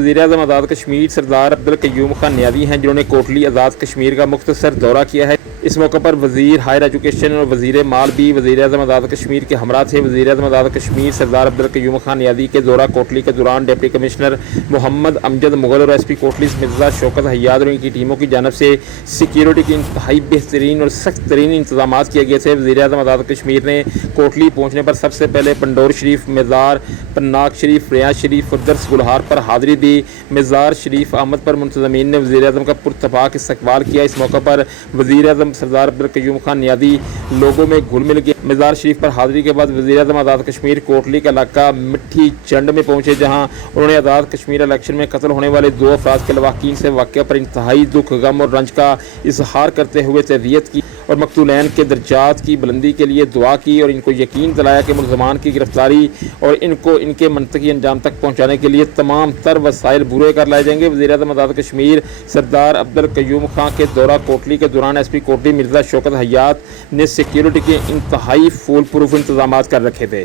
वज़ीर-ए-आज़म आज़ाद कश्मीर सरदार अब्दुल क़य्यूम खान नियाज़ी हैं, जिन्होंने कोटली आज़ाद कश्मीर का मुख्तसर दौरा किया है। इस मौके पर वज़ीर हायर एजुकेशन और वज़ीर माल भी वज़ीर-ए-आज़म आज़ाद कश्मीर के हमरा थे। वज़ीर-ए-आज़म आज़ाद कश्मीर सरदार अब्दुल क़य्यूम खान नियाज़ी के दौरा कोटली के दौरान डिप्टी कमिश्नर मोहम्मद अमजद मुग़ल और एसपी कोटली मिर्ज़ा शौकत हयात और इनकी टीमों की जानिब से सिक्योरिटी के इंतहाई बेहतरीन और सख्त तरीन इंतजाम किए गए थे। वज़ीर-ए-आज़म आज़ाद कश्मीर ने कोटली पहुँचने पर सबसे पहले पंडोर शरीफ, मज़ार पन्नाक शरीफ, रियाज शरीफ और दरस गुलहार पर हाज़िरी दी। मज़ार शरीफ आमद पर मुंतज़मीन ने वज़ीर-ए-आज़म का पुरतपाक इस्तक़बाल किया। इस मौके पर वज़ीर-ए-आज़म सरदार अब्दुल क़य्यूम खान नियाज़ी लोगों में घुल मिल गए। मज़ार शरीफ पर हाज़िरी के बाद वज़ीर-ए-आज़म आज़ाद कश्मीर कोटली का इलाका मिट्टी चंड में पहुँचे, जहाँ उन्होंने आज़ाद कश्मीर इलेक्शन में कत्ल होने वाले 2 अफराद के लवाकिन से वाक़या पर इंतहाई दुख, गम और रंज का इजहार करते हुए तज़ियत की और मकतूलैन के दर्जात की बुलंदी के लिए दुआ की और इनको यकीन दिलाया कि मुल्ज़मान की गिरफ्तारी और इनको इनके मनतकी अंजाम तक पहुँचाने के लिए तमाम तर वसाइल बुरे कर लाए जाएंगे। वज़ीर-ए-आज़म आज़ाद कश्मीर सरदार अब्दुल क़य्यूम खान के दौरा कोटली के दौरान एसपी कोटली मिर्ज़ा शौकत हयात ने सिक्योरिटी के इंतहाई फूल प्रूफ इंतजाम कर रखे थे।